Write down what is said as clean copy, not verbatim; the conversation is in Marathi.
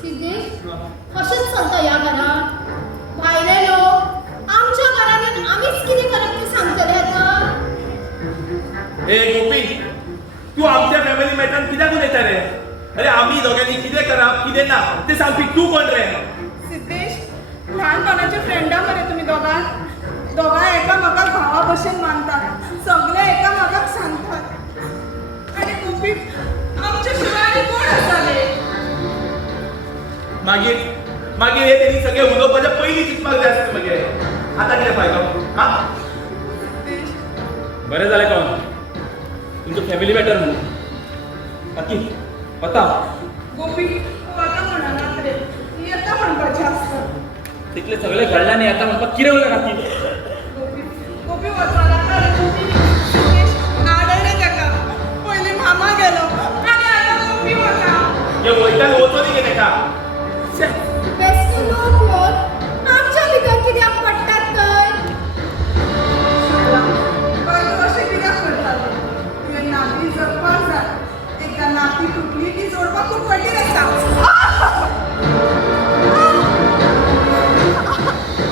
सिद्धेश अशेंच चलता ह्या घरात. भायले लोक आमच्या घरांत आमीच कितें करप ते सांगतले आतां. हे गोपी, तू आमच्या फॅमिली मॅटरान कित्याक उलयता रे? अरे आम्ही दोघांनी कितें करप कितें ना ते सांगपी तू कोण रे? सिद्धेश, ल्हानपणाचे फ्रेंडा मरे तुम्ही दोगां एकामेकाक भावा भशेन मानतात. सगळे एकामेकाक सांगतात. आणि गोपी आमच्या शिवाय कोण आसले? मागीर मागीर हे तेणी सगळे उलोवपाच्या पयलीं चिंतपाक जाय आसलें मगे. आतां कितें फायदो? हा सिद्धेश, बरें जालें कळून. तुमचो फॅमिली मॅटर म्हणून बाकी वता. गोपी तूं आतां म्हणनात रे. येता म्हणपाचें आसता. तितले सगळे घडले न्ही आतां म्हणपाक कितें उलय राती? गोपी वचपा नाका रे. सिद्धेश, आडय रे ताका. पयलीं मामा गेलो आनी आतां गोपी वता. हे वयतान वचो न्ही गे तेका. बेश्टे लोक ह्यो